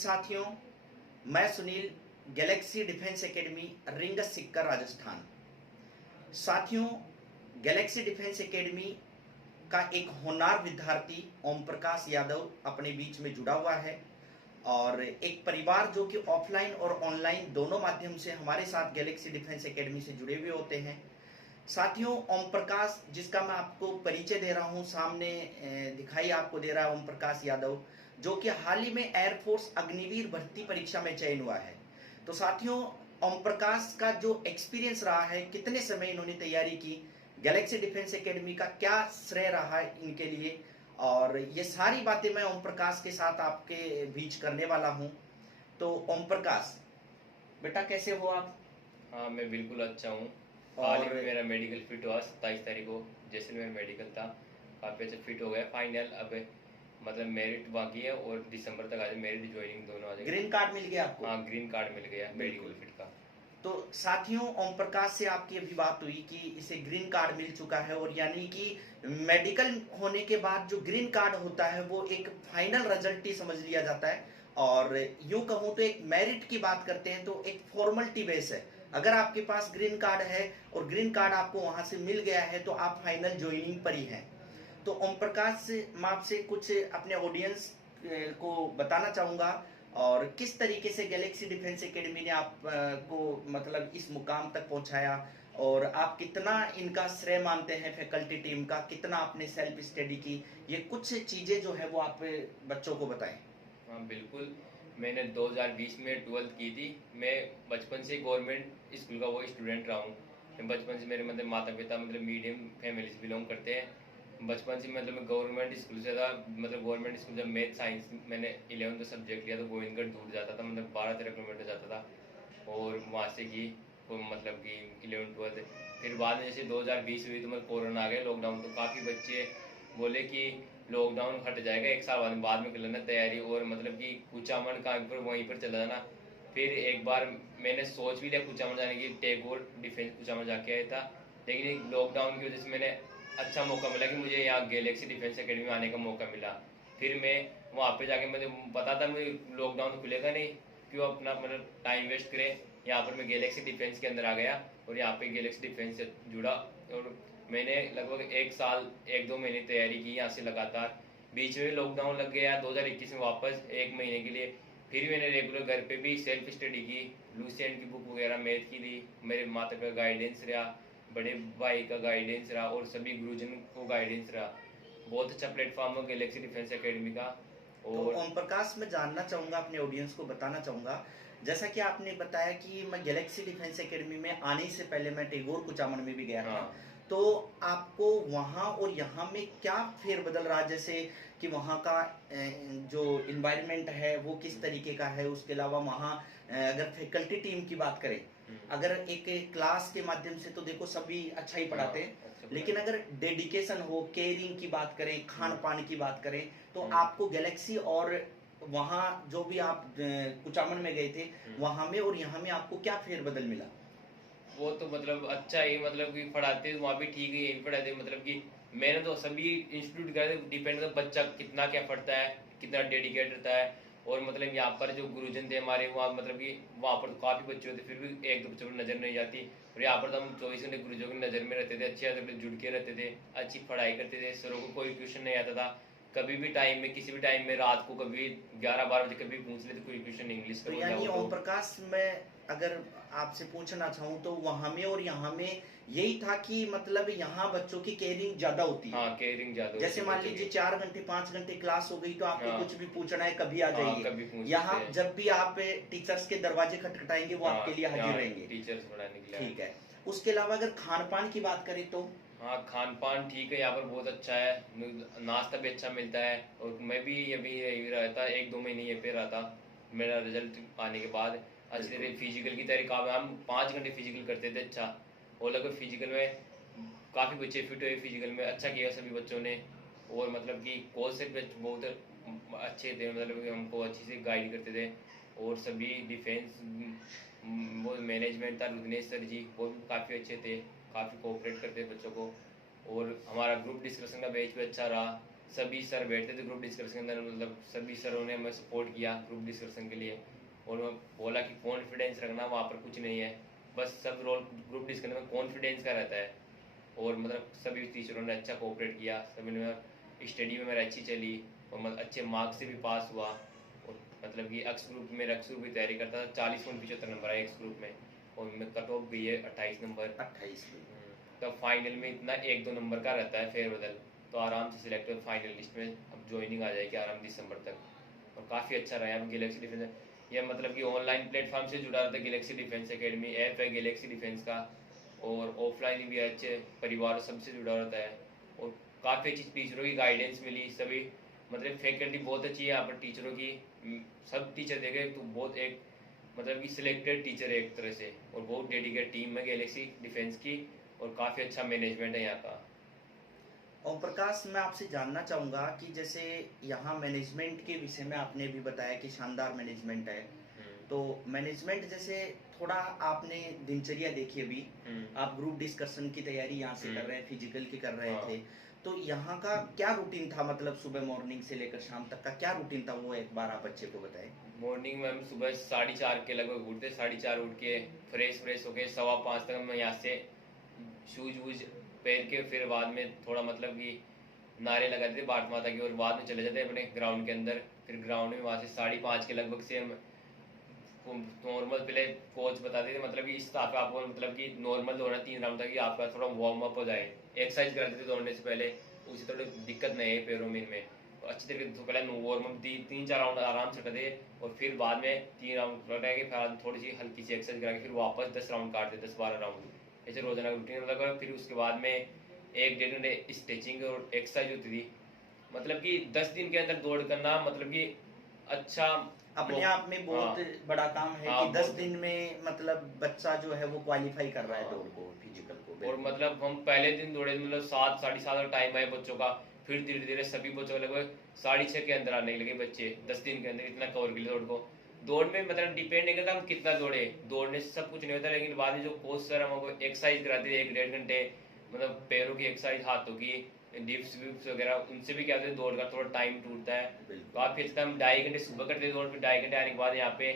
साथियों, मैं Sunil, galaxy defence academy, रिंग सिक्कर, राजस्थान। साथियों, गैलेक्सी डिफेंस एकेडमी का एक होनहार विद्यार्थी ओम प्रकाश यादव अपने बीच में जुड़ा हुआ है और एक परिवार जो कि ऑफलाइन और ऑनलाइन दोनों माध्यम से हमारे साथ गैलेक्सी डिफेंस एकेडमी से जुड़े हुए होते हैं। साथियों, ओम प्रकाश, जिसका मैं आपको परिचय दे रहा हूं, सामने दिखाई आपको दे रहा है ओम प्रकाश यादव, जो कि हाल ही में एयरफोर्स अग्निवीर भर्ती परीक्षा में चयन हुआ है। तो साथियों, ओम प्रकाश का जो एक्सपीरियंस रहा है, कितने समय इन्होंने तैयारी की, गैलेक्सी डिफेंस एकेडमी का क्या श्रेय रहा है इनके लिए, और ये सारी बातें मैं ओम प्रकाश के साथ आपके बीच करने वाला हूं। तो ओम प्रकाश बेटा, कैसे हो आप? हाँ, मैं बिल्कुल अच्छा हूँ। हाल ही और में मेरा मेडिकल फिट हुआ 27 तारीख को। जैसलमेर मेडिकल था, काफ़ी अच्छा फिट हो गया फाइनल। अब मतलब मेरिट बाकी है और दिसंबर तक आ जाए, मेरिट ज्वाइनिंग दोनों आ जाएगी। ग्रीन कार्ड मिल गया आपको? हाँ, ग्रीन कार्ड मिल गया मेडिकल फिट का। तो साथियों, ओम प्रकाश से आपकी अभी बात हुई कि इसे ग्रीन कार्ड मिल चुका है, और यानी कि मेडिकल होने के बाद जो ग्रीन कार्ड होता है वो एक फाइनल रिजल्ट ही समझ लिया जाता है। और यूं कहूं तो एक मेरिट की बात करते हैं तो एक फॉर्मेलिटी बेस है। अगर आपके पास ग्रीन कार्ड है और ग्रीन कार्ड आपको वहां से मिल गया है तो आप फाइनल ज्वाइनिंग पर ही हैं। तो ओम प्रकाश, मैं आपसे कुछ अपने ऑडियंस को बताना चाहूंगा, और किस तरीके से गैलेक्सी डिफेंस एकेडमी ने आप को मतलब इस मुकाम तक पहुंचाया, और आप कितना इनका श्रेय मानते हैं फैकल्टी टीम का, कितना आपने सेल्फ स्टडी की, ये कुछ चीजें जो है वो आप बच्चों को बताएं। हाँ बिल्कुल, मैंने 2020 में 12th की थी। मैं बचपन से गवर्नमेंट स्कूल का वो स्टूडेंट रहा हूँ। मैं बचपन से, मेरे मतलब माता पिता मतलब मीडियम फैमिली से बिलोंग करते हैं। बचपन से मतलब मैं गवर्नमेंट स्कूल से था। मतलब गवर्नमेंट स्कूल, जब मैथ साइंस मैंने 11th सब्जेक्ट लिया तो गोविंदगढ़ दूर जाता था, मतलब 12-13 किलोमीटर जाता था। और वहाँ से की मतलब कि 11th 12th। फिर बाद में जैसे 2020 हुई तो मतलब कोरोना आ गया, लॉकडाउन। तो काफ़ी बच्चे बोले कि लॉकडाउन हट जाएगा एक साल बाद में कर लेना तैयारी, और मतलब कि कुचामन का पर वहीं पर चला जाना। फिर एक बार मैंने सोच भी लिया कुचामन जाने की, टैगोर डिफेंस कुचामन जाके आया था। लेकिन लॉकडाउन की वजह से मैंने अच्छा मौका मिला कि मुझे यहाँ गैलेक्सी डिफेंस एकेडमी में आने का मौका मिला। फिर मैं वहाँ पे जाके, मुझे पता था मुझे लॉकडाउन खुलेगा नहीं, क्यों अपना मतलब टाइम वेस्ट करें। यहाँ पर मैं गैलेक्सी डिफेंस के अंदर आ गया और यहाँ पे गैलेक्सी डिफेंस से जुड़ा। और मैंने लगभग एक साल 1-2 महीने तैयारी की यहाँ से लगातार। बीच में लॉकडाउन लग गया 2021 में, वापस 1 महीने के लिए। फिर मैंने रेगुलर घर पे भी सेल्फ स्टडी की, लूसेंट की बुक वगैरह मैथ की ली। मेरे माता का गाइडेंस रहा, बड़े भाई का गाइडेंस रहा, और सभी गुरुजन को गाइडेंस रहा। बहुत अच्छा प्लेटफॉर्म है गैलेक्सी डिफेंस एकेडमी का। तो और ओम प्रकाश, मैं जानना चाहूंगा, अपने ऑडियंस को बताना चाहूंगा, जैसा कि आपने बताया कि मैं गैलेक्सी डिफेंस एकेडमी में आने से पहले मैं टैगोर कुचामन में भी गया था। हाँ, तो आपको वहाँ और यहाँ में क्या फेरबदल रहा? जैसे कि वहाँ का जो इन्वायरमेंट है वो किस तरीके का है, उसके अलावा वहाँ अगर फैकल्टी टीम की बात करें, अगर एक क्लास के माध्यम से तो देखो सभी अच्छा ही हाँ, पढ़ाते हैं, अच्छा लेकिन पढ़ा। अगर डेडिकेशन हो, केयरिंग की बात करें, खान पान की बात करें, तो हम्म, आपको गैलेक्सी और वहाँ जो भी आप कुचामन में गए थे, हम्म। वहाँ में और यहाँ में आपको क्या फेरबदल मिला? वो तो मतलब अच्छा ही, मतलब कि पढ़ाते वहाँ भी ठीक ही यही पढ़ाते। मतलब कि मैंने तो सभी इंस्टीट्यूट का डिपेंड करता बच्चा कितना क्या पढ़ता है, कितना डेडिकेट रहता है। और मतलब यहाँ पर जो गुरुजन थे हमारे वहाँ, मतलब कि वहाँ पर तो काफ़ी बच्चे होते, फिर भी एक दो बच्चों पर नज़र नहीं जाती। और यहाँ पर तो हम 24 घंटे गुरुजों की नज़र में रहते थे, अच्छे जुड़ के रहते थे, अच्छी पढ़ाई करते थे। सरों को कोई क्वेश्चन नहीं आता था। कभी भी टाइम में, किसी भी टाइम में, रात को कभी 11-12 बजे कभी पूछ लेते कोई क्वेश्चन इंग्लिश तो का, बोल यानी जाओ ओम तो। प्रकाश, मैं अगर आपसे पूछना चाहूँ तो वहाँ में और यहाँ में यही था कि मतलब यहाँ बच्चों की केयरिंग ज्यादा होती है। हाँ, केयरिंग ज़्यादा होती जैसे है मान बच्चों लीजिए की। 4 घंटे 5 घंटे क्लास हो गई तो आपको हाँ, कुछ भी पूछना है कभी आ हाँ, जाइए। कभी पूछ सकते यहाँ हैं। जब भी आप टीचर्स के दरवाजे खटखटाएंगे वो आपके लिए हाँ, हाजिर यहाँ रहेंगे। टीचर्स पढ़ाने के लिए आए। ठीक है। उसके अलावा अगर खान पान की बात करें तो हाँ, खान पान ठीक है, यहाँ पर बहुत अच्छा है। नाश्ता भी अच्छा मिलता है। और मैं भी अभी यही रहा था, 1-2 महीने ये पे रहा था। मेरा रिजल्ट आने के बाद अच्छी बिल्कुल। तरह फिजिकल की तैयारी हम 5 घंटे फिजिकल करते थे। अच्छा, और लगभग फिजिकल में काफ़ी बच्चे फिट हुए, फिजिकल में अच्छा किया सभी बच्चों ने। और मतलब कि कोच से भी बहुत अच्छे थे, मतलब कि हमको अच्छी से गाइड करते थे। और सभी डिफेंस वो मैनेजमेंट था, रुद्नेश सर जी, वो भी काफ़ी अच्छे थे, काफ़ी कोऑपरेट करते बच्चों को। और हमारा ग्रुप डिस्कशन का बैच भी अच्छा रहा। सभी सर बैठते थे ग्रुप डिस्कशन के अंदर, मतलब सभी सरों ने हमें सपोर्ट किया ग्रुप डिस्कशन के लिए, और मैं बोला कि कॉन्फिडेंस रखना, वहाँ पर कुछ नहीं है, बस सब रोल ग्रुप डिस्कशन में कॉन्फिडेंस का रहता है। और मतलब सभी टीचरों ने अच्छा कोऑपरेट किया, सभी ने स्टडी में मेरा अच्छी चली, और मतलब अच्छे मार्क्स से भी पास हुआ। और मतलब कि एक्स ग्रुप में एक्स ग्रुप की तैयारी करता था, 40.75 नंबर आए एक्स ग्रुप में, और मैं कट ऑफ भी है 28 नंबर। 28 में। तो फाइनल में इतना 1-2 नंबर का रहता है फेयरवेल, तो आराम से सिलेक्ट हो फाइनल लिस्ट में, अब ज्वाइनिंग आ जाएगी आराम दिसंबर तक। और काफ़ी अच्छा रहा है। अब गैलेक्सी डिफेंस ये मतलब कि ऑनलाइन प्लेटफॉर्म से जुड़ा रहता है, गैलेक्सी डिफेंस एकेडमी ऐप है गैलेक्सी डिफेंस का, और ऑफलाइन भी अच्छे परिवार सबसे जुड़ा रहता है। और काफ़ी अच्छी टीचरों की गाइडेंस मिली, सभी मतलब फैकल्टी बहुत अच्छी है यहाँ पर टीचरों की। सब टीचर देखे तो बहुत एक मतलब कि सिलेक्टेड टीचर है एक तरह से, और बहुत डेडिकेट टीम है गैलेक्सी डिफेंस की, और काफ़ी अच्छा मैनेजमेंट है यहाँ का। ओम प्रकाश, मैं आपसे जानना चाहूँगा कि जैसे यहाँ मैनेजमेंट के विषय में आपने भी बताया कि शानदार मैनेजमेंट है, तो मैनेजमेंट जैसे थोड़ा आपने दिनचर्या देखी अभी, आप ग्रुप डिस्कशन की तैयारी यहाँ से कर रहे हैं, फिजिकल की कर रहे हाँ। थे, तो यहाँ का क्या रूटीन था, मतलब सुबह मॉर्निंग से लेकर शाम तक का क्या रूटीन था, वो एक बार आप बच्चे को बताएं। मॉर्निंग में हम सुबह 4:30 के लगभग उठते, 4:30 उठ के फ्रेश होके 5:15 तक हम यहाँ से शूज वूज पहन के, फिर बाद में थोड़ा मतलब कि नारे लगाते थे भारत माता की, और बाद में चले जाते अपने ग्राउंड के अंदर। फिर ग्राउंड में वहाँ से 5:30 के लगभग से हम नॉर्मल पहले कोच बताते थे, मतलब कि इस हिसाब से आपको मतलब कि नॉर्मल दौड़ना 3 राउंड तक, कि आपका थोड़ा वार्म अप हो जाए, एक्सरसाइज कराते थे दौड़ने से पहले, उससे थोड़ी दिक्कत नहीं है पैरों में इनमें। अच्छी तरीके से पहले वार्म अप 3-4 राउंड आराम से करते, और फिर बाद में 3 राउंड करा के फिर थोड़ी सी हल्की सी एक्सरसाइज करा के फिर वापस 10 राउंड काटते, 10-12 राउंड ऐसे रोजाना रूटीन लगा। फिर उसके बाद में 1-1.5 घंटे स्ट्रेचिंग और एक्सरसाइज होती थी। मतलब कि 10 दिन के अंदर दौड़ करना मतलब कि अच्छा अपने आप में बहुत बड़ा काम है हाँ, कि 10 दिन में मतलब बच्चा जो है वो क्वालिफाई कर रहा है दौड़ को, फिजिकल को। और मतलब हम पहले दिन दौड़े मतलब 7 साढ़े 7 का टाइम है बच्चों का, फिर धीरे धीरे सभी बच्चों का लगभग 6:30 के अंदर आने लगे बच्चे 10 दिन के अंदर, इतना कवर के लिए दौड़ को। दौड़ में मतलब डिपेंड नहीं करता हम कितना दौड़े, दौड़ने से सब कुछ नहीं होता, लेकिन बाद में जो कोच सर हमको एक्सरसाइज कराते थे 1-1.5 घंटे, मतलब पैरों की एक्सरसाइज, हाथों की डिप्स विप्स वगैरह, उनसे भी क्या होता है दौड़ का थोड़ा टाइम टूटता है काफी अच्छा। हम 2.5 घंटे सुबह करते थे दौड़, फिर 2.5 घंटे आने के बाद यहाँ पे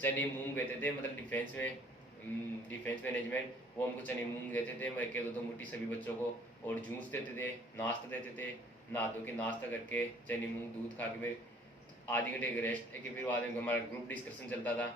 चने मूंग देते थे, मतलब डिफेंस में डिफेंस मैनेजमेंट, वो हमको चने मूंग देते थे, मैं 1-2 मुट्ठी सभी बच्चों को, और जूस देते थे, नाश्ता देते थे, नहा धो के नाश्ता करके चने मूंग दूध खा के फिर आधे घंटे की रेस्ट के फिर बाद में हमारा ग्रुप डिस्कशन चलता था।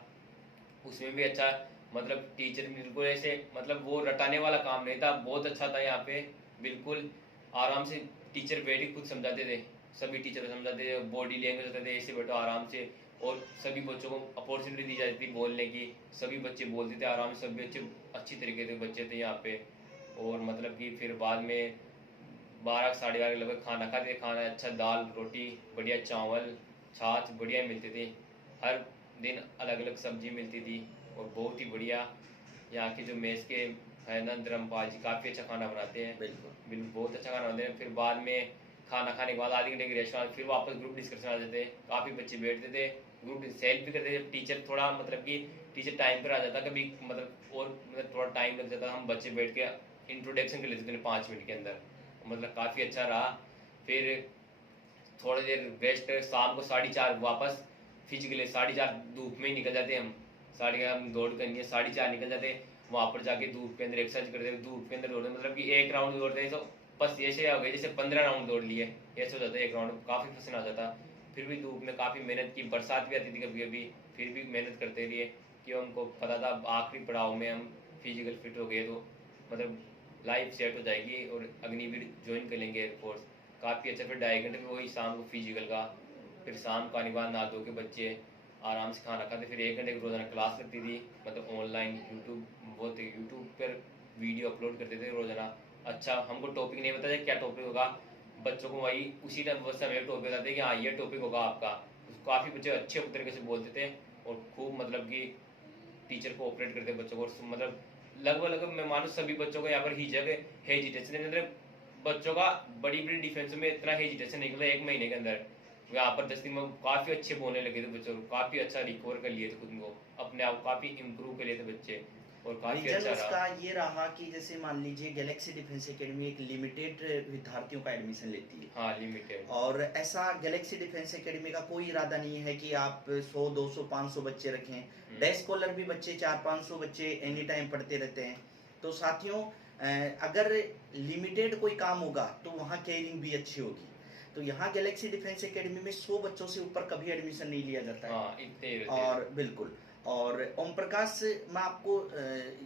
उसमें भी अच्छा मतलब टीचर बिल्कुल ऐसे मतलब वो रटाने वाला काम नहीं था, बहुत अच्छा था यहाँ पे, बिल्कुल आराम से टीचर बैठ के खुद समझाते थे, सभी टीचर समझाते थे, बॉडी लैंग्वेज होते थे, ऐसे बैठो आराम से, और सभी बच्चों को अपॉर्चुनिटी दी जाती थी बोलने की, सभी बच्चे बोलते थे आराम से, सभी अच्छे अच्छी तरीके से बच्चे थे यहाँ पे। और मतलब कि फिर बाद में 12 साढ़े 12 लगभग खाना खाते, खाना अच्छा दाल रोटी बढ़िया, चावल छाछ बढ़िया मिलती थी, हर दिन अलग अलग सब्जी मिलती थी, और बहुत ही बढ़िया यहाँ के जो मेस के है ना धर्मपाल जी काफ़ी अच्छा खाना बनाते हैं, बिल्कुल बहुत अच्छा खाना बनाते हैं। फिर बाद में खाना खाने के बाद आधे घंटे की रेस्टोरेंट, फिर वापस ग्रुप डिस्कशन आ जाते, काफ़ी बच्चे बैठते थे, ग्रुप सेल्फ भी करते थे, टीचर थोड़ा मतलब कि टीचर टाइम पर आ जाता कभी, मतलब और मतलब थोड़ा टाइम लग जाता, हम बच्चे बैठ के इंट्रोडक्शन कर लेते थे 5 मिनट के अंदर, मतलब काफ़ी अच्छा रहा। फिर थोड़ी देर रेस्ट, शाम को 4:30 वापस फिजिकली 4:30 धूप में ही निकल जाते हम, 4:30 हम दौड़ करनी है, 4:30 निकल जाते वहाँ पर जाके धूप के अंदर एक्सरसाइज करते, धूप के अंदर दौड़ते, मतलब कि 1 राउंड दौड़ते हैं तो बस ऐसे हो गए जैसे 15 राउंड दौड़ लिए, ऐसे हो जाता है 1 राउंड, काफ़ी पसीना आ जाता। फिर भी धूप में काफ़ी मेहनत की, बरसात भी आती थी कभी कभी, फिर भी मेहनत करते रहिए, कि हमको पता था आखिरी पड़ाव में हम फिजिकल फिट हो गए तो मतलब लाइफ सेट हो जाएगी, और अग्निवीर ज्वाइन कर लेंगे एयरफोर्स, काफ़ी अच्छा। फिर 2.5 घंटे में वही शाम को फिजिकल का, फिर शाम का निवान नहा धो के बच्चे आराम से खाना खाते, फिर 1 घंटे की रोज़ाना क्लास लगती थी, मतलब ऑनलाइन यूट्यूब बहुत यूट्यूब पर वीडियो अपलोड करते थे रोज़ाना। अच्छा हमको टॉपिक नहीं पता क्या टॉपिक होगा, बच्चों को वही उसी टाइम बस समय टॉपिक बताते कि हाँ ये टॉपिक होगा आपका, काफ़ी बच्चे अच्छे तरीके से बोलते थे, और खूब मतलब कि टीचर को ऑपरेट करते बच्चों को, और मतलब लगभग मैं मानूँ सभी बच्चों को यहाँ पर हिचक हेजिटेशन, मतलब बच्चों का बड़ी बड़ी डिफेंस में इतना हेजिटेशन निकला 1 महीने के अंदर, यहाँ पर 10 दिन में काफ़ी अच्छे बोलने लगे थे बच्चों, काफ़ी अच्छा रिकवर कर लिए थे खुद को, अपने आप काफ़ी इम्प्रूव कर लिए थे बच्चे, और काफी रीजन अच्छा उसका रहा। ये रहा कि जैसे मान लीजिए गैलेक्सी डिफेंस एकेडमी एक लिमिटेड विद्यार्थियों का एडमिशन लेती है, हाँ, लिमिटेड। और ऐसा गैलेक्सी डिफेंस एकेडमी का कोई इरादा नहीं है कि आप 100 200 500 बच्चे रखें। डे स्कॉलर भी बच्चे 400-500 बच्चे एनी टाइम पढ़ते रहते हैं। तो साथियों, अगर लिमिटेड कोई काम होगा तो वहाँ केयरिंग भी अच्छी होगी। तो यहाँ गैलेक्सी डिफेंस एकेडमी में 100 बच्चों से ऊपर कभी एडमिशन नहीं लिया जाता है। हाँ, इतने ही रहते हैं। और बिल्कुल, और ओम प्रकाश, मैं आपको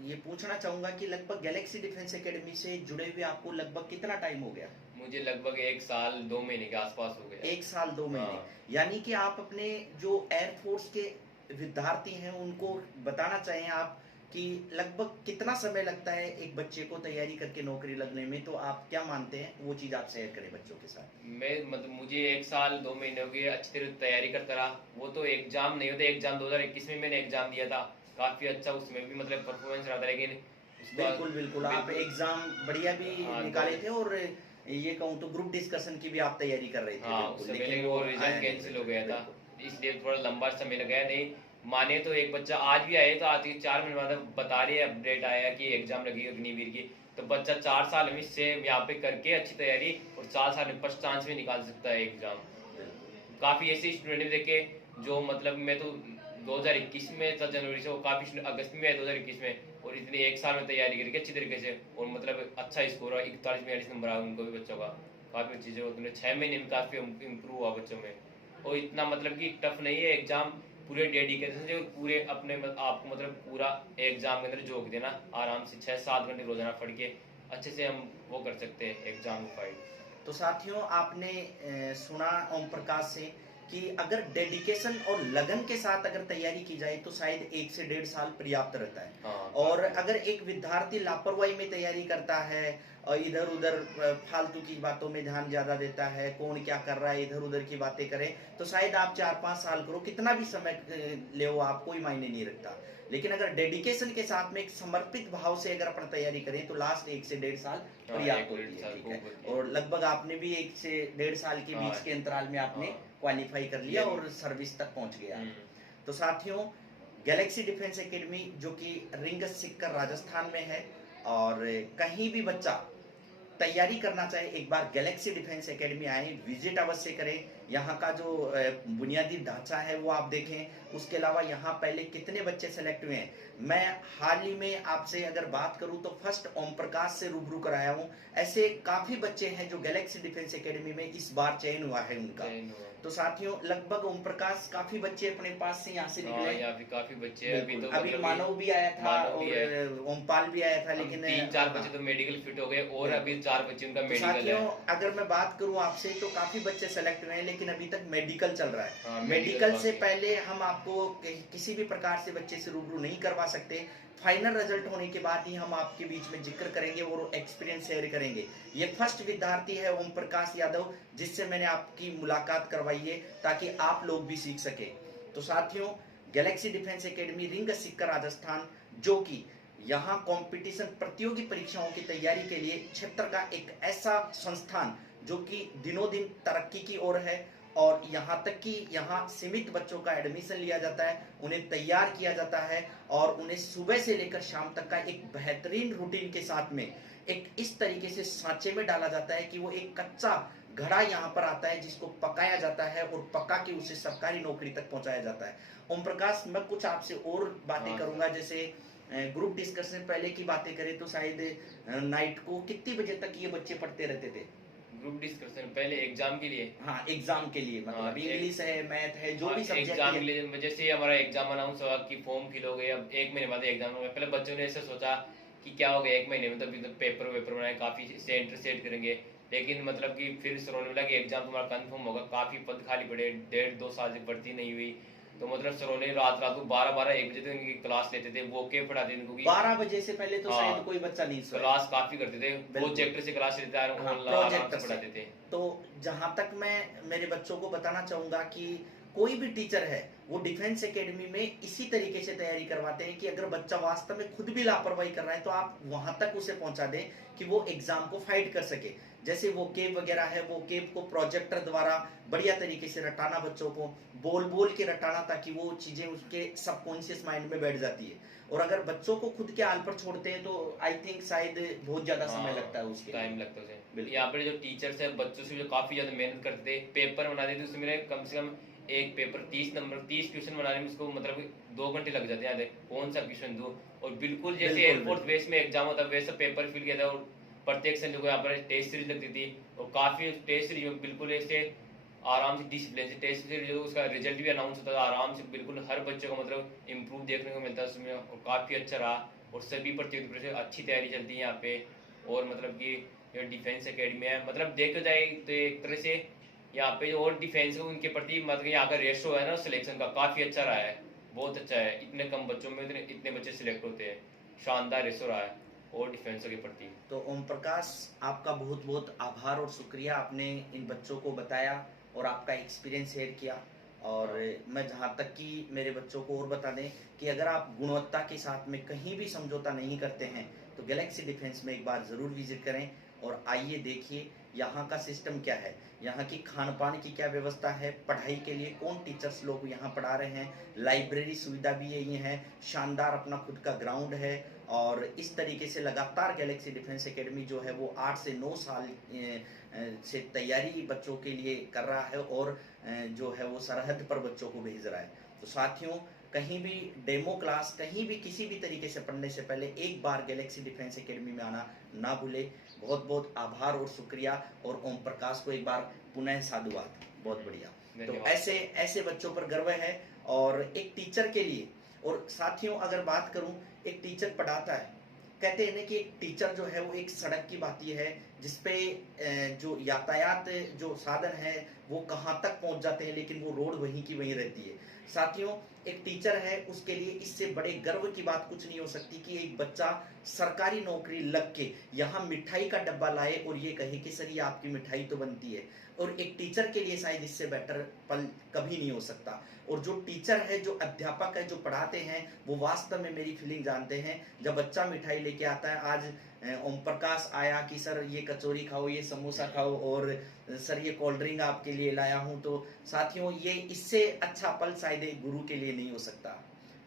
ये पूछना चाहूंगा कि लगभग गैलेक्सी डिफेंस एकेडमी से जुड़े हुए आपको लगभग कितना टाइम हो गया? मुझे लगभग 1 साल 2 महीने के आसपास हो गया। 1 साल 2 महीने। हाँ। यानी कि आप अपने जो एयरफोर्स के विद्यार्थी हैं उनको बताना चाहें आप कि लगभग कितना समय लगता है एक बच्चे को तैयारी करके नौकरी लगने में, तो आप क्या मानते हैं वो चीज आप शेयर करें बच्चों के साथ। मैं मतलब मुझे 1 साल 2 महीने हो गए अच्छी तरह तैयारी करता रहा। वो तो एग्जाम नहीं होता, एग्जाम 2021 में मैंने एग्जाम दिया था, काफी अच्छा उसमें भी मतलब परफॉर्मेंस रहा था, लेकिन उसका बिल्कुल बिल्कुल, आप एग्जाम बढ़िया भी हाँ, निकाले थे, और ये कहूँ तो ग्रुप डिस्कशन की भी आप तैयारी कर रहे थे। हाँ, बिल्कुल, उससे लेकिन पहले वो रिजल्ट आया नहीं कैंसिल हो result, गया था, बिल्कुल। इसलिए थोड़ा लंबा समय लगा है। नहीं माने तो एक बच्चा आज भी आए तो आज के 4 महीने बाद बता रही है, अपडेट आया कि एग्जाम लगी अग्निवीर की, तो बच्चा 4 साल में से यहाँ पे करके अच्छी तैयारी और 4 साल में फर्स्ट चांस में निकाल सकता है एग्जाम। काफी ऐसे स्टूडेंट देखे जो मतलब मैं तो 2021 में था जनवरी से, वो काफी अगस्त में आए 2021 में, और इतने 1 साल में तैयारी करके अच्छी तरीके से, और मतलब अच्छा स्कोर हुआ, 41-42 नंबर आया उनको भी बच्चों का। काफी अच्छी चीजें होती है, 6 महीने में काफी इम्प्रूव हुआ बच्चों में। और इतना मतलब कि टफ नहीं है एग्जाम, पूरे डेडिकेशन से पूरे अपने आपको मतलब पूरा एग्जाम के अंदर झोंक देना, आराम से 6-7 घंटे रोजाना पढ़ के अच्छे से हम वो कर सकते हैं एग्जाम को फाइट। तो साथियों, आपने सुना ओम प्रकाश से कि अगर डेडिकेशन और लगन के साथ अगर तैयारी की जाए तो शायद 1 से 1.5 साल पर्याप्त रहता है। हाँ, और अगर एक विद्यार्थी लापरवाही में तैयारी करता है और इधर उधर फालतू की बातों में ध्यान ज्यादा देता है, कौन क्या कर रहा है इधर उधर की बातें करे, तो शायद आप 4-5 साल करो, कितना भी समय ले आप, कोई मायने नहीं रखता। लेकिन अगर डेडिकेशन के साथ में एक समर्पित भाव से अगर अपन तैयारी करें तो लास्ट 1 से 1.5 साल हाँ, पर्याप्त 1-1.5 होती है। साल ठीक खूब है, होती है। और लगभग आपने भी 1 से 1.5 साल के बीच हाँ, के अंतराल में आपने हाँ। क्वालिफाई कर लिया ये भी। और सर्विस तक पहुंच गया। हम्म। तो साथियों, गैलेक्सी डिफेंस एकेडमी जो कि रिंग सिक्कर राजस्थान में है, और कहीं भी बच्चा तैयारी करना चाहे एक बार गैलेक्सी डिफेंस एकेडमी आए, विजिट अवश्य करें। यहाँ का जो बुनियादी ढांचा है वो आप देखें। उसके अलावा यहाँ पहले कितने बच्चे सेलेक्ट हुए हैं, मैं हाल ही में आपसे अगर बात करूं तो फर्स्ट ओम प्रकाश से रूबरू कराया हूं। ऐसे काफी बच्चे हैं जो गैलेक्सी डिफेंस एकेडमी में इस बार चयन हुआ है उनका। तो साथियों, लगभग ओम प्रकाश काफी बच्चे अपने पास से यहाँ से निकले। यहाँ पे काफी बच्चे हैं अभी तो, अभी मतलब मानव भी आया था मानव भी है। और ओमपाल भी आया था, लेकिन 3-4 बच्चे तो मेडिकल फिट हो गए, और अभी 4 बच्चे उनका तो मेडिकल साथियों, है। अगर मैं बात करूं आपसे तो काफी बच्चे सेलेक्ट हुए हैं, लेकिन अभी तक मेडिकल चल रहा है। हाँ, मेडिकल से बाकी। पहले हम आपको किसी भी प्रकार से बच्चे से रूबरू नहीं करवा सकते। फाइनल रिजल्ट होने के बाद ही हम आपके बीच में जिक्र करेंगे और एक्सपीरियंस शेयर करेंगे। ये फर्स्ट विद्यार्थी है ओम प्रकाश यादव जिससे मैंने आपकी मुलाकात करवाई है, ताकि आप लोग भी सीख सके। तो साथियों, गैलेक्सी डिफेंस एकेडमी रिंग सिक्कर राजस्थान, जो कि यहाँ कंपटीशन प्रतियोगी परीक्षाओं की तैयारी के लिए क्षेत्र का एक ऐसा संस्थान जो कि दिनों दिन तरक्की की ओर है, और यहाँ तक कि यहाँ सीमित बच्चों का एडमिशन लिया जाता है, उन्हें तैयार किया जाता है, और उन्हें सुबह से लेकर शाम तक का एक बेहतरीन रूटीन के साथ में एक इस तरीके से सांचे में डाला जाता है कि वो एक कच्चा घड़ा यहाँ पर आता है जिसको पकाया जाता है और पका के उसे सरकारी नौकरी तक पहुंचाया जाता है। ओम प्रकाश, मैं कुछ आपसे और बातें करूंगा, जैसे ग्रुप डिस्कशन पहले की बातें करें तो शायद नाइट को कितनी बजे तक ये बच्चे पढ़ते रहते थे? ग्रुप डिस्कशन पहले एग्जाम के लिए? हाँ, एग्जाम के लिए, मतलब हाँ, इंग्लिश है, मैथ है, जो भी सब्जेक्ट एग्जाम के लिए जैसे हमारा एग्जाम अनाउंस हुआ कि फॉर्म फिल हो गए, अब 1 महीने बाद एग्जाम हो गया। पहले बच्चों ने ऐसे सोचा कि क्या हो गया 1 महीने में, तो पेपर बनाए, काफी सेंटर सेट करेंगे, लेकिन मतलब कि फिर सर ने बोला कि एग्जाम तुम्हारा कंफर्म होगा, काफी पद खाली पड़े, 1.5-2 साल से भर्ती नहीं हुई, तो मतलब सरों ने रात को 12-12-1 बजे तक इनकी क्लास लेते थे, वो के पढ़ाते थे इनको 12 बजे से पहले तो हाँ, शायद कोई बच्चा नहीं सोया। क्लास काफी करते थे, प्रोजेक्टर से क्लास लेते थे, हाँ, आराम प्रोजेक्टर से से पढ़ाते थे। तो जहां तक मैं मेरे बच्चों को बताना चाहूंगा कि कोई भी टीचर है वो डिफेंस एकेडमी में इसी तरीके से तैयारी करवाते हैं कि अगर बच्चा वास्तव में खुद भी लापरवाही कर रहा है तो आप वहां तक उसे पहुंचा दें कि वो एग्जाम को फाइट कर सके। जैसे वो केप वगैरह है, वो केप को प्रोजेक्टर द्वारा बढ़िया तरीके से रटाना, बच्चों को बोल बोल के रटाना, ताकि वो चीजें उसके सबकॉन्शियस माइंड में बैठ जाती है। और अगर बच्चों को खुद के आल पर छोड़ते हैं तो आई थिंक शायद बहुत ज्यादा समय लगता है उसके टाइम लगता है उसे। बिल्कुल। यहाँ पर जो टीचर्स है बच्चों से जो काफी ज्यादा मेहनत करते हैं, पेपर बना देते, उसमें मेरे कम से कम एक पेपर 30 नंबर 30 क्वेश्चन बनाने में उसको मतलब 2 घंटे लग जाते हैं। कौन सा क्वेश्चन दूं, और बिल्कुल जैसे बिल्कुल, एयरफोर्स बेस में एग्जाम होता है वैसा पेपर फिल किया था। और प्रत्येक संजय को यहाँ पर टेस्ट सीरीज लगती थी, और काफी टेस्ट सीरीज बिल्कुल ऐसे आराम से डिसिप्लिन से टेस्ट सीरीज जो उसका रिजल्ट भी अनाउंस होता था आराम से, बिल्कुल हर बच्चे को मतलब इम्प्रूव देखने को मिलता है उसमें, और काफी अच्छा रहा। और सभी प्रतियोगिता से अच्छी तैयारी चलती है यहाँ पे। और मतलब कि जो डिफेंस एकेडमी है, मतलब देखा जाए तो एक तरह से यहाँ पे जो और डिफेंस है उनके प्रति मतलब यहाँ का रेशो है ना सिलेक्शन का, काफी अच्छा रहा है, बहुत अच्छा है। इतने कम बच्चों में इतने बच्चे सिलेक्ट होते हैं, शानदार रेशो रहा है और डिफेंस के प्रति। तो ओम प्रकाश, आपका बहुत बहुत आभार और शुक्रिया, आपने इन बच्चों को बताया और आपका एक्सपीरियंस शेयर किया। और मैं जहाँ तक कि मेरे बच्चों को और बता दें कि अगर आप गुणवत्ता के साथ में कहीं भी समझौता नहीं करते हैं तो गैलेक्सी डिफेंस में एक बार ज़रूर विजिट करें और आइए देखिए यहाँ का सिस्टम क्या है, यहाँ की खान पान की क्या व्यवस्था है, पढ़ाई के लिए कौन टीचर्स लोग यहाँ पढ़ा रहे हैं, लाइब्रेरी सुविधा भी यही है, शानदार अपना खुद का ग्राउंड है। और इस तरीके से लगातार गैलेक्सी डिफेंस एकेडमी जो है वो 8 से 9 साल से तैयारी बच्चों के लिए कर रहा है और जो है वो सरहद पर बच्चों को भेज रहा है। तो साथियों, कहीं भी डेमो क्लास, कहीं भी किसी भी तरीके से पढ़ने से पहले एक बार गैलेक्सी डिफेंस एकेडमी में आना ना भूले। बहुत बहुत आभार और शुक्रिया, और ओम प्रकाश को एक बार पुनः साधुवाद। बहुत बढ़िया। तो ऐसे ऐसे बच्चों पर गर्व है और एक टीचर के लिए। और साथियों, अगर बात करूं, एक टीचर पढ़ाता है, कहते हैं ना कि एक टीचर जो है वो एक सड़क की बाती है जिसपे जो यातायात जो साधन है वो कहाँ तक पहुंच जाते हैं, लेकिन वो रोड वहीं की वहीं रहती है। साथियों, एक टीचर है उसके लिए इससे बड़े गर्व की बात कुछ नहीं हो सकती कि एक बच्चा सरकारी नौकरी लग के यहाँ मिठाई का डब्बा लाए और ये कहे कि सर ये आपकी मिठाई तो बनती है। और एक टीचर के लिए शायद इससे बेटर पल कभी नहीं हो सकता। और जो टीचर है, जो अध्यापक है, जो पढ़ाते हैं, वो वास्तव में मेरी फीलिंग जानते हैं। जब बच्चा मिठाई लेके आता है, आज ओम प्रकाश आया कि सर ये कचौरी खाओ, ये समोसा खाओ, और सर ये कोल्ड ड्रिंक आपके लिए लाया हूं, तो साथियों ये इससे अच्छा पल शायद एक गुरु के लिए नहीं हो सकता।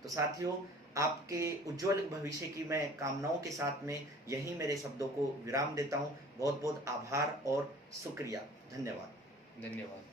तो साथियों, आपके उज्जवल भविष्य की मैं कामनाओं के साथ में यही मेरे शब्दों को विराम देता हूं। बहुत बहुत आभार और शुक्रिया। धन्यवाद। धन्यवाद।